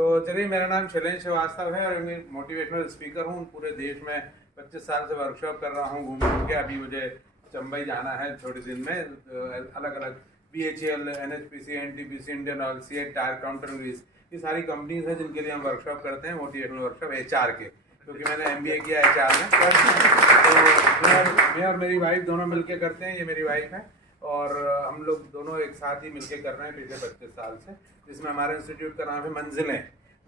तो चलिए, मेरा नाम शैलेंद्र श्रीवास्तव है और मैं मोटिवेशनल स्पीकर हूँ। पूरे देश में 25 साल से वर्कशॉप कर रहा हूँ घूम के। अभी मुझे चंबई जाना है थोड़े दिन में। अलग अलग BHEL, NHPC, NTPC, Indian oil, CEAT, tyre counter, ये सारी कंपनीज हैं जिनके लिए हम वर्कशॉप करते हैं, मोटिवेशनल वर्कशॉप HR के, क्योंकि मैंने MBA किया HR में। तो मैं और मेरी वाइफ दोनों मिलके करते हैं। ये मेरी वाइफ है और हम लोग दोनों एक साथ ही मिलके कर रहे हैं पिछले 25 साल से, जिसमें हमारे इंस्टीट्यूट का नाम है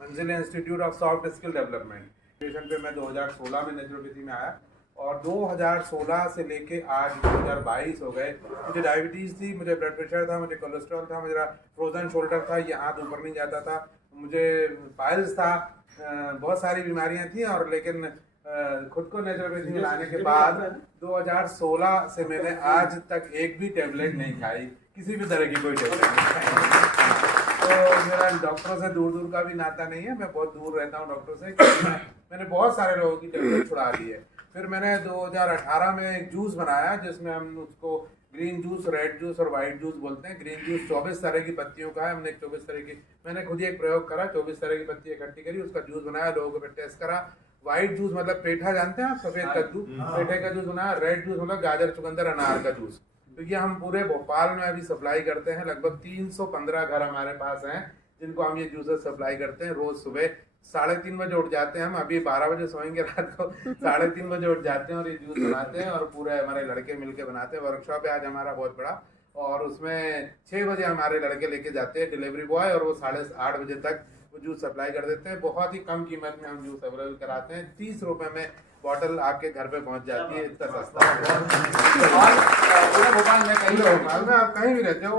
मंजिलें institute of soft skill development. Station पे मैं 2016 में नेचुरोपैथी में आया और 2016 से लेके आज 2022 हो गए। मुझे डायबिटीज़ थी, मुझे ब्लड प्रेशर था, मुझे कोलेस्ट्रॉल था, मेरा फ्रोजन शोल्डर था, ये हाथ ऊपर नहीं जाता था, मुझे पाइल्स था, बहुत सारी बीमारियां थी। और लेकिन खुद को नेचुरोपैथी में लाने के बाद 2016 से मैंने आज तक एक भी टेबलेट नहीं खाई, किसी भी तरह की कोई टेबलेट नहीं खाई। तो मेरा डॉक्टरों से दूर दूर का भी नाता नहीं है, मैं बहुत दूर रहता हूँ डॉक्टर से, क्योंकि मैंने बहुत सारे लोगों की टेबलेट छुड़ा ली है। फिर मैंने 2018 में एक जूस बनाया जिसमें हम उसको ग्रीन जूस, रेड जूस और वाइट जूस बोलते हैं। ग्रीन जूस 24 तरह की पत्तियों का है। हमने 24 तरह की, मैंने खुद ही एक प्रयोग करा, 24 तरह की पत्ती इकट्ठी करी, उसका जूस बनाया, लोगों को टेस्ट करा। व्हाइट जूस मतलब पेठा, जानते हैं आप, सफेद कद्दू, पेठे का जूस बनाया। रेड जूस मतलब गाजर, चुकंदर, अनार का जूस। तो ये हम पूरे भोपाल में अभी सप्लाई करते हैं। लगभग 315 घर हमारे पास हैं जिनको हम ये जूसेस सप्लाई करते हैं। रोज सुबह 3:30 बजे उठ जाते हैं हम, अभी 12 बजे सोएंगे रात को, 3:30 बजे उठ जाते हैं और ये जूस बनाते हैं और पूरे हमारे लड़के मिलके बनाते हैं। वर्कशॉप है आज हमारा बहुत बड़ा और उसमें 6 बजे हमारे लड़के लेके जाते हैं डिलीवरी बॉय, और वो 8:30 बजे तक वो जूस सप्लाई कर देते हैं। बहुत ही कम कीमत में हम जूस अवेलेबल कराते हैं। 30 रुपए में बॉटल आपके घर पे पहुंच जाती है, इतना सस्ता है। भोपाल में आप कहीं भी रहते हो,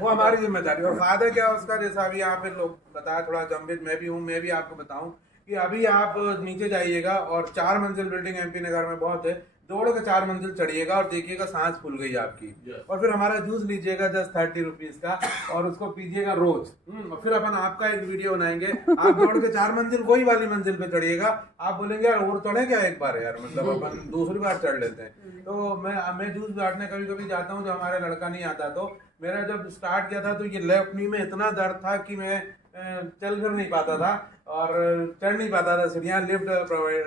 वो हमारी जिम्मेदारी। और फायदा क्या है उसका, जैसा अभी यहाँ पे लोग बताया, थोड़ा जम्बित मैं भी हूँ, मैं भी आपको बताऊँ कि अभी आप नीचे जाइएगा और 4 मंजिल बिल्डिंग MP नगर में बहुत है, दौड़ के 4 मंजिल चढ़िएगा और देखिएगा सांस फूल गई आपकी। और फिर हमारा जूस लीजिएगा जस्ट 30 रुपीज का और उसको पीजिएगा रोज। और फिर अपन आपका एक वीडियो बनाएंगे, आप दौड़ के 4 मंजिल वही वाली मंजिल पे चढ़िएगा, आप बोलेंगे यार और चढ़े क्या एक बार यार, मतलब अपन दूसरी बार चढ़ लेते हैं। तो मैं जूस बांटने कभी कभी जाता हूँ, जब हमारा लड़का नहीं आता। तो मेरा जब स्टार्ट किया था तो ये लेफ्ट नी में इतना दर्द था कि मैं चल फिर नहीं पाता था और चढ़ नहीं पाता था सीढ़ियाँ, लिफ्ट प्रोवाइड।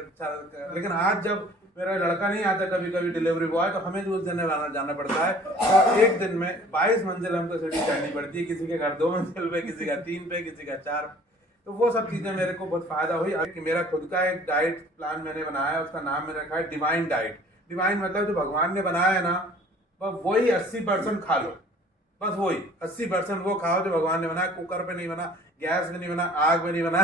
लेकिन आज जब मेरा लड़का नहीं आता कभी कभी डिलीवरी बॉय, तो हमें जूस देने जाना पड़ता है और एक दिन में 22 मंजिल हमको सीढ़ी चढ़नी पड़ती है। किसी के घर 2 मंजिल पे, किसी का 3 पे, किसी का 4। तो वो सब चीज़ें मेरे को बहुत फायदा हुई। कि मेरा खुद का एक डाइट प्लान मैंने बनाया, उसका नाम मैंने रखा है डिवाइन डाइट। डिवाइन मतलब जो भगवान ने बनाया है ना, वही 80% खा लो, बस वही 80% वो खाओ जो भगवान ने बनाया। कुकर पे नहीं बना, गैस में नहीं बना, आग में नहीं बना,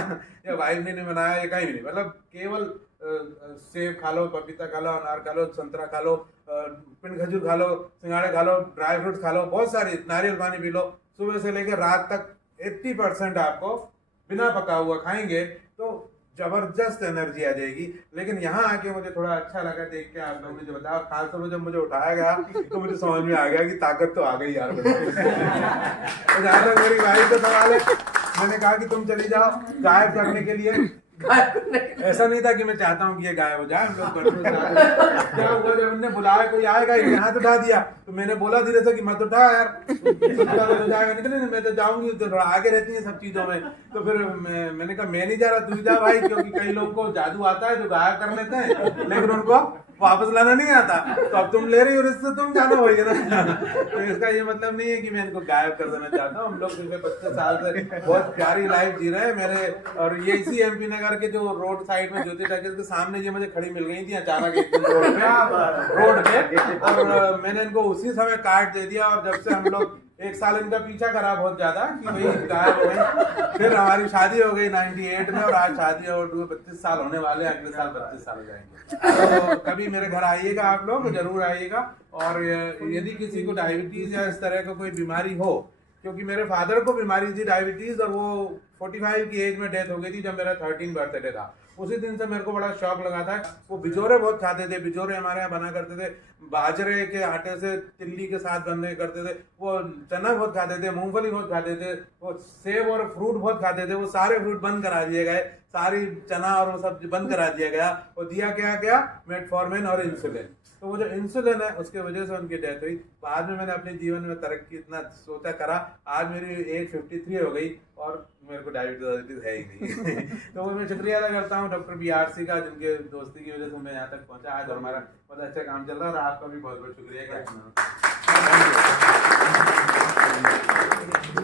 या वाइफ ने नहीं बनाया, या कहीं भी नहीं। मतलब केवल सेब खा लो, पपीता खा लो, अनार खा लो, संतरा खा लो, पिंड खजूर खा लो, सिंगाड़े खा लो, ड्राई फ्रूट्स खा लो, बहुत सारी, नारियल पानी पी लो। सुबह से लेकर रात तक 80% आपको बिना पका हुआ खाएंगे तो जबरदस्त एनर्जी आ जाएगी। लेकिन यहाँ आके मुझे थोड़ा अच्छा लगा देख के आप लोगों ने जो बताया, खासतौर पर जब मुझे उठाया गया तो मुझे समझ में आ गया कि ताकत तो आ गई यार। तो जहाँ तक मेरी वाइफ का सवाल है, मैंने कहा कि तुम चली जाओ गायब करने के लिए। ऐसा नहीं था कि मैं चाहता हूँ कि ये गायब हो जाए। हम लोग क्या हुआ, जब उन्होंने बुलाया कोई आएगा, ये हाथ उठा दिया तो मैंने बोला धीरे से कि मत उठा यार, तो जाएगा नहीं, मैं तो जाऊंगी, तो थोड़ा आगे रहती है सब चीजों में। तो फिर मैंने कहा मैं नहीं जा रहा, तू जा भाई, क्योंकि कई लोग को जादू आता है जो गायब कर लेते हैं लेकिन उनको वापस लाना नहीं आता। तो अब तुम ले रही हो रिश्ते, तुम जाना होगी ना। तो इसका ये मतलब नहीं है कि मैं इनको गायब कर देना चाहता हूँ। हम लोग पिछले 25 साल से बहुत प्यारी लाइफ जी रहे हैं मेरे। और ये इसी MP नगर के जो रोड साइड में ज्योति टैक्स के सामने ये मुझे खड़ी मिल गई थी अचानक एक दिन रोड पे, और मैंने इनको उसी समय काट दे दिया। और जब से हम लोग 1 साल इनका पीछा करा बहुत ज्यादा कि भाई गायब हो गई। फिर हमारी शादी हो गई 98 में और आज शादी और 25 साल होने वाले, अगले साल 25 साल हो जाएंगे। तो कभी मेरे घर आइएगा, आप लोग जरूर आइएगा। और यदि किसी को डायबिटीज या इस तरह का कोई बीमारी हो, क्योंकि मेरे फादर को बीमारी थी डायबिटीज और वो 45 की एज में डेथ हो गई थी जब मेरा 13 बर्थडे था। उसी दिन से मेरे को बड़ा शौक लगा था। वो बिजोरे बहुत खाते थे, बिजोरे हमारे यहाँ बना करते थे, बाजरे के आटे से तिल्ली के साथ बनने करते थे। वो चना बहुत खाते थे, मूंगफली बहुत खाते थे, वो सेब और फ्रूट बहुत खाते थे। वो सारे फ्रूट बंद करा दिए गए, सारी चना और वो सब बंद करा दिया गया। वो दिया क्या क्या, मेटफॉर्मिन और इंसुलिन। तो वो जो इंसुलिन है उसके वजह से उनकी डेथ हुई। बाद में मैंने अपने जीवन में तरक्की इतना सोचा करा, आज मेरी एज 53 हो गई और मेरे को डायबिटीज है ही नहीं। तो मैं शुक्रिया अदा करता हूँ डॉक्टर BRC का, जिनके दोस्ती की वजह से मैं यहाँ तक पहुँचा आज और हमारा बहुत अच्छा काम चल रहा है। और आपका भी बहुत बहुत शुक्रिया।